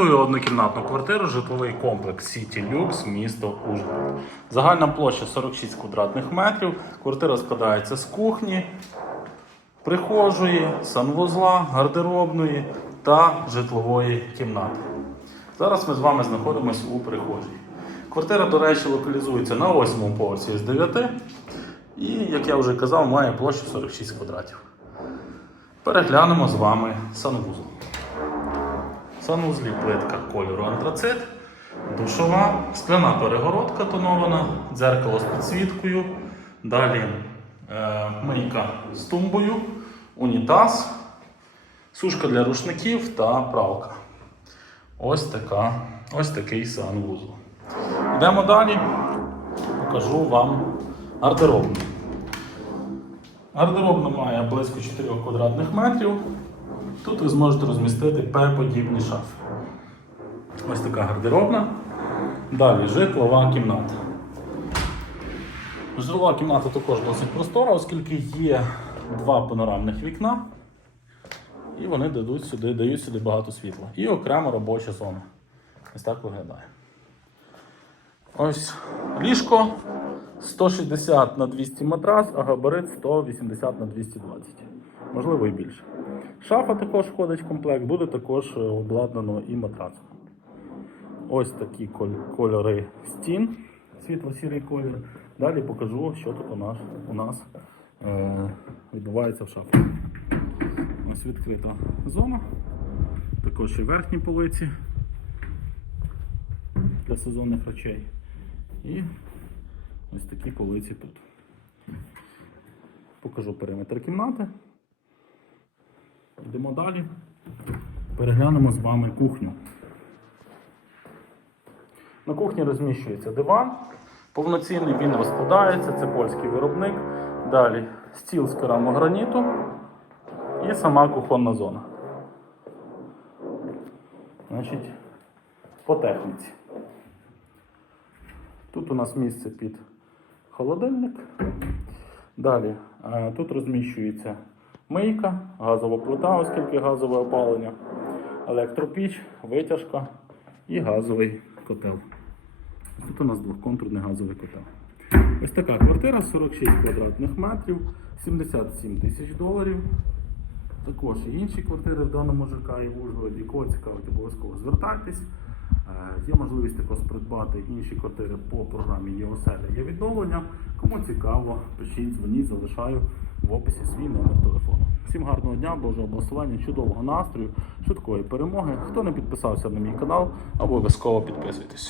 Презентую однокімнатну квартиру, житловий комплекс City Lux, місто Ужгород. Загальна площа 46 квадратних метрів. Квартира складається з кухні, прихожої, санвузла, гардеробної та житлової кімнати. Зараз ми з вами знаходимося у прихожій. Квартира, до речі, локалізується на 8 поверсі з 9 і, як я вже казав, має площу 46 квадратів. Переглянемо з вами санвузол. Санузлі плитка кольору антрацит, душова, скляна перегородка тонована, дзеркало з підсвіткою, далі е, мийка з тумбою, унітаз, сушка для рушників та правка. Ось, така, ось такий санвузол. Йдемо далі, покажу вам гардеробну. Гардеробна має близько 4 квадратних метрів. Тут ви зможете розмістити П-подібні шафи. Ось така гардеробна. Далі житлова кімната. Житлова кімната також досить простора, оскільки є два панорамних вікна. І вони дадуть сюди, дають сюди багато світла. І окрема робоча зона. Ось так виглядає. Ось ліжко 160 на 200 матрас, а габарит 180 на 220. Можливо і більше. Шафа також входить в комплект, буде також е, обладнано і матрацом. Ось такі кольори стін, світло-сірий колір. Далі покажу, що тут у нас, у нас е, відбувається в шафі. Ось відкрита зона. Також і верхні полиці для сезонних речей. І ось такі полиці тут. Покажу периметр кімнати. Йдемо далі. Переглянемо з вами кухню. На кухні розміщується диван. Повноцінний він розкладається, це польський виробник. Далі стіл з керамограніту і сама кухонна зона. Значить, по техніці. Тут у нас місце під холодильник. Далі е, тут розміщується мийка, газова плита, оскільки газове опалення, електропіч, витяжка і газовий котел. Тут у нас двохконтурний газовий котел. Ось така квартира 46 квадратних метрів, 77 тисяч доларів. Також і інші квартири в даному ЖК і в Ужгороді. Кого цікавить, обов'язково звертайтесь. Е, Є можливість також придбати інші квартири по програмі «Є оселя, є відновлення. Кому цікаво, пишіть, дзвоніть, залишаю в описі свій номер телефону. Всім гарного дня, Божого благословення, чудового настрою, швидкої перемоги. Хто не підписався на мій канал, обов'язково підписуйтесь.